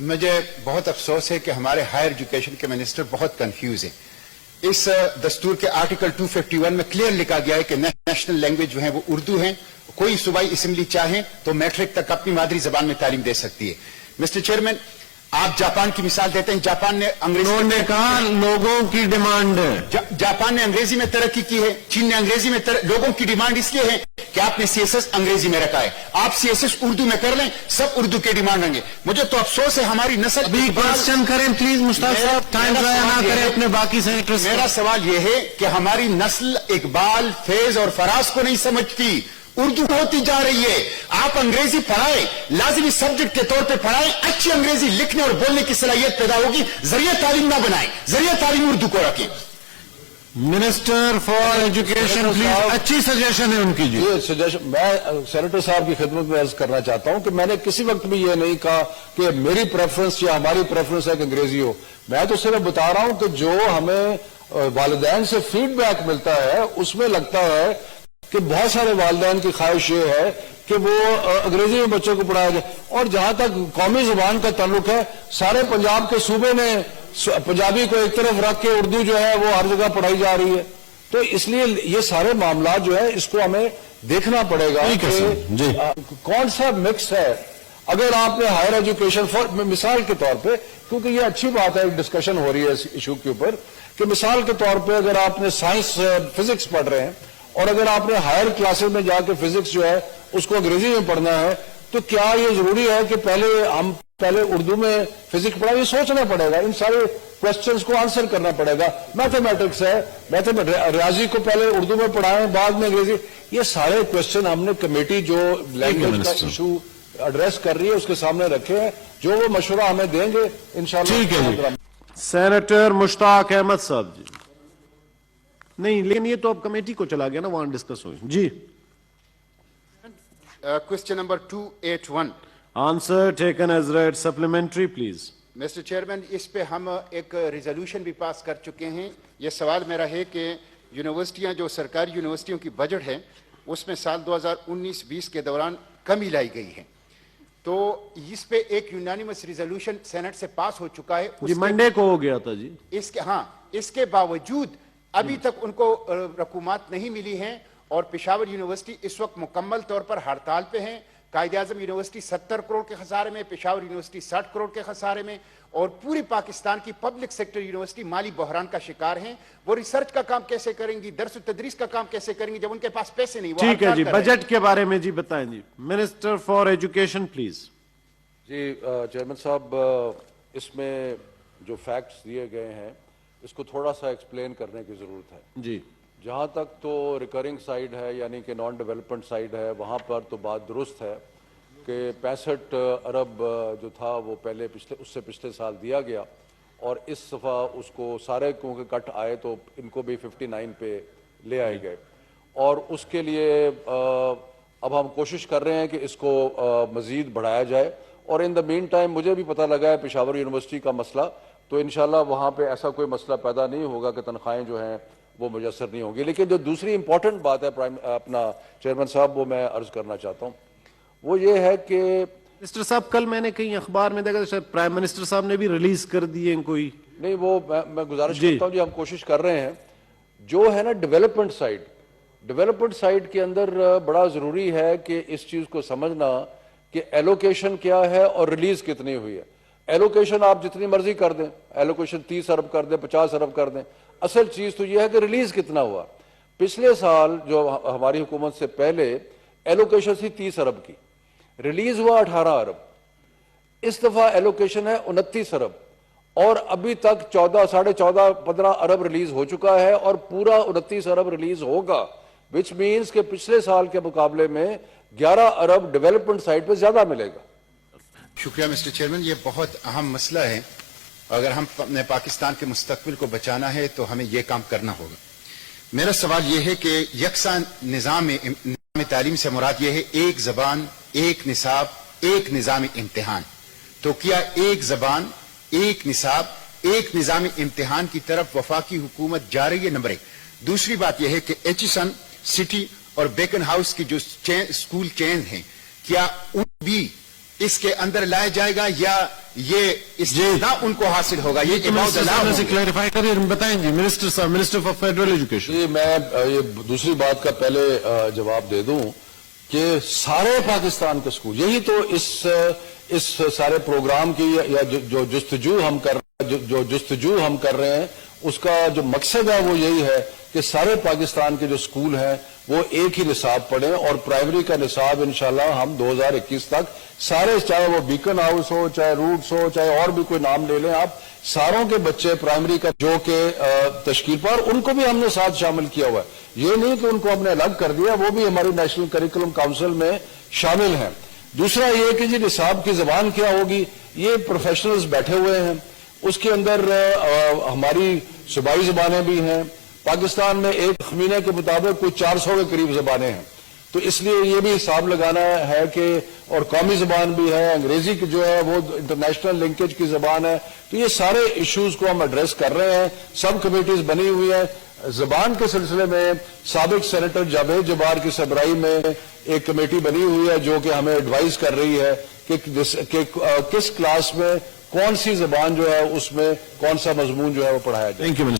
مجھے بہت افسوس ہے کہ ہمارے ہائر ایجوکیشن کے منسٹر بہت کنفیوز ہیں. اس دستور کے آرٹیکل 251 میں کلیئر لکھا گیا ہے کہ نیشنل لینگویج جو ہیں وہ اردو ہیں. کوئی صوبائی اسمبلی چاہیں تو میٹرک تک اپنی مادری زبان میں تعلیم دے سکتی ہے. مسٹر چیئرمین، آپ جاپان کی مثال دیتے ہیں. جاپان نے انہوں نے کہا لوگوں کی ڈیمانڈ ہے. جاپان نے انگریزی میں ترقی کی ہے. چین نے انگریزی میں لوگوں کی ڈیمانڈ اس لیے ہے کہ آپ نے سی ایس ایس انگریزی میں رکھا ہے. آپ سی ایس ایس اردو میں کر لیں، سب اردو کے ڈیمانڈ ہوں گے. مجھے تو افسوس ہے ہماری نسل. ابھی کوشچن کریں پلیز مشتاق صاحب، ٹائم ضائع نہ کریں اپنے باقی سینیٹرز. میرا سوال یہ ہے کہ ہماری نسل اقبال، فیض اور فراز کو نہیں سمجھتی. اردو ہوتی جا رہی ہے. آپ انگریزی پڑھائیں، لازمی سبجیکٹ کے طور پہ پڑھائیں. اچھی انگریزی لکھنے اور بولنے کی صلاحیت پیدا ہوگی. ذریعہ تعلیم نہ بنائیں، ذریعہ تعلیم اردو کو رکھیں. Minister for education please. اچھی سجیشن ہے ان کی. جی سجیشن میں سینیٹر صاحب کی خدمت میں عرض کرنا چاہتا ہوں کہ میں نے کسی وقت بھی یہ نہیں کہا کہ میری پریفرنس یا ہماری پریفرنس ہے کہ انگریزی ہو. میں تو صرف بتا رہا ہوں کہ جو ہمیں والدین سے فیڈ بیک ملتا ہے اس میں لگتا ہے کہ بہت سارے والدین کی خواہش یہ ہے کہ وہ انگریزی میں بچوں کو پڑھایا جائے. اور جہاں تک قومی زبان کا تعلق ہے، سارے پنجاب کے صوبے نے پنجابی کو ایک طرف رکھ کے اردو جو ہے وہ ہر جگہ پڑھائی جا رہی ہے. تو اس لیے یہ سارے معاملات جو ہے اس کو ہمیں دیکھنا پڑے گا کہ کون سا مکس ہے. اگر آپ نے ہائر ایجوکیشن مثال کے طور پہ، کیونکہ یہ اچھی بات ہے، ڈسکشن ہو رہی ہے اس ایشو کے اوپر، کہ مثال کے طور پہ اگر آپ نے سائنس فزکس پڑھ رہے ہیں اور اگر آپ نے ہائر کلاسز میں جا کے فزکس جو ہے اس کو انگریزی میں پڑھنا ہے، تو کیا یہ ضروری ہے کہ پہلے اردو میں فزکس پڑھا؟ یہ سوچنا پڑے گا. ان سارے کوشچنز کو آنسر کرنا پڑے گا. میتھمیٹکس ہے، ریاضی کو پہلے اردو میں پڑھائیں بعد میں انگریزی. یہ سارے کوشچن ہم نے کمیٹی جو لینگویج کا ایشو ایڈریس کر رہی ہے اس کے سامنے رکھے ہیں. جو وہ مشورہ ہمیں دیں گے انشاءاللہ. سینیٹر مشتاق احمد صاحب. جی نہیں، لیکن یہ تو اب کمیٹی کو چلا گیا نا، وہاں ڈسکس ہوئی. جی question number 281. Answer taken as read. Supplementary please. Mister chairman, اس پہ ہم ایک ریزولوشن بھی پاس کر چکے ہیں. یہ سوال میرا ہے کہ یونیورسٹیاں، جو سرکاری یونیورسٹیوں کی بجٹ ہے اس میں سال 2019-20 کے دوران کمی لائی گئی ہے. تو اس پہ ایک یونانیمس ریزولوشن سینٹ سے پاس ہو چکا ہے. جی منڈے کو ہو گیا تھا. جی اس کے باوجود ابھی تک ان کو رقومات نہیں ملی ہیں اور پشاور یونیورسٹی اس وقت مکمل طور پر ہڑتال پہ ہیں. قائد اعظم یونیورسٹی 70 کروڑ کے خسارے میں، پشاور یونیورسٹی 60 کروڑ کے خسارے میں، اور پوری پاکستان کی پبلک سیکٹر یونیورسٹی مالی بحران کا شکار ہیں. وہ ریسرچ کا کام کیسے کریں گی، درس و تدریس کا کام کیسے کریں گی جب ان کے پاس پیسے نہیں؟ ٹھیک ہے جی، بجٹ کے بارے میں جی بتائیں. جی منسٹر فار ایجوکیشن پلیز. جی چیئرمین صاحب، اس میں جو فیکٹس دیے گئے ہیں اس کو تھوڑا سا ایکسپلین کرنے کی ضرورت ہے. جی جہاں تک تو ریکرنگ سائیڈ ہے یعنی کہ نان ڈیولپمنٹ سائیڈ ہے، وہاں پر تو بات درست ہے کہ 65 ارب جو تھا وہ اس سے پچھلے سال دیا گیا، اور اس دفعہ اس کو سارے کیونکہ کٹ آئے تو ان کو بھی 59 پہ لے آئے گئے. اور اس کے لیے اب ہم کوشش کر رہے ہیں کہ اس کو مزید بڑھایا جائے. اور ان دا مین ٹائم مجھے بھی پتہ لگا ہے پشاور یونیورسٹی کا مسئلہ، تو انشاءاللہ وہاں پہ ایسا کوئی مسئلہ پیدا نہیں ہوگا کہ تنخواہیں جو ہیں وہ میسر نہیں ہوں گی. لیکن جو دوسری امپورٹنٹ بات ہے اپنا چیئرمین صاحب وہ میں عرض کرنا چاہتا ہوں، وہ یہ ہے کہ منسٹر صاحب کل میں نے کہیں اخبار میں دیکھا شاید پرائم منسٹر صاحب نے بھی ریلیز کر دیے کوئی. نہیں، وہ میں گزارش کرتا ہوں جی، ہم کوشش کر رہے ہیں. جو ہے نا ڈیولپمنٹ سائیڈ کے اندر بڑا ضروری ہے کہ اس چیز کو سمجھنا کہ ایلوکیشن کیا ہے اور ریلیز کتنی ہوئی ہے. ایلوکیشن آپ جتنی مرضی کر دیں، ایلوکیشن 30 ارب کر دیں، 50 ارب کر دیں، اصل چیز تو یہ ہے کہ ریلیز کتنا ہوا. پچھلے سال جو ہماری حکومت سے پہلے ایلوکیشن تھی 30 ارب کی، ریلیز ہوا 18 ارب. اس دفعہ ایلوکیشن ہے 29 ارب، اور ابھی تک 14.5-15 ارب ریلیز ہو چکا ہے اور پورا 29 ارب ریلیز ہوگا، وچ مینز کہ پچھلے سال کے مقابلے میں 11 ارب ڈیولپمنٹ سائٹ پہ زیادہ ملے گا. شکریہ مسٹر چیئرمین. یہ بہت اہم مسئلہ ہے. اگر ہم اپنے پاکستان کے مستقبل کو بچانا ہے تو ہمیں یہ کام کرنا ہوگا. میرا سوال یہ ہے کہ یکساں نظام تعلیم سے مراد یہ ہے ایک زبان، ایک نصاب، ایک نظام امتحان. تو کیا ایک زبان، ایک نصاب، ایک نظام امتحان کی طرف وفاقی حکومت جا رہی ہے؟ نمبر 1. دوسری بات یہ ہے کہ ایچسن، سٹی اور بیکن ہاؤس کی جو اسکول چین ہیں، کیا ان بھی اس کے اندر لایا جائے گا یا یہ استثناء ان کو حاصل ہوگا؟ یہ منسٹر صاحب سے کلیریفائی کریے، بتائیں جی منسٹر صاحب، منسٹر فار فیڈرل ایجوکیشن. جی میں یہ دوسری بات کا پہلے جواب دے دوں کہ سارے پاکستان کے اسکول، یہی تو اس سارے پروگرام کی یا جو جستجو ہم کر رہے ہیں اس کا جو مقصد ہے وہ یہی ہے کہ سارے پاکستان کے جو اسکول ہیں وہ ایک ہی نصاب پڑھیں، اور پرائمری کا نصاب انشاءاللہ ہم 2021 تک سارے، چاہے وہ بیکن ہاؤس ہو، چاہے روٹس ہو، چاہے اور بھی کوئی نام لے لیں آپ، ساروں کے بچے پرائمری کا جو کہ تشکیل پر، ان کو بھی ہم نے ساتھ شامل کیا ہوا ہے. یہ نہیں کہ ان کو ہم نے الگ کر دیا، وہ بھی ہماری نیشنل کریکولم کاؤنسل میں شامل ہیں. دوسرا یہ کہ جی نصاب کی زبان کیا ہوگی، یہ پروفیشنلز بیٹھے ہوئے ہیں، اس کے اندر ہماری صوبائی زبانیں بھی ہیں. پاکستان میں ایک تخمینے کے مطابق کوئی 400 کے قریب زبانیں ہیں، تو اس لیے یہ بھی حساب لگانا ہے کہ، اور قومی زبان بھی ہے، انگریزی کی جو ہے وہ انٹرنیشنل لنکیج کی زبان ہے. تو یہ سارے ایشوز کو ہم ایڈریس کر رہے ہیں. سب کمیٹیز بنی ہوئی ہیں. زبان کے سلسلے میں سابق سینیٹر جاوید جبار کی سربراہی میں ایک کمیٹی بنی ہوئی ہے جو کہ ہمیں ایڈوائز کر رہی ہے کہ کس کلاس میں کون سی زبان جو ہے اس میں کون سا مضمون جو ہے وہ پڑھایا جائے. Thank you.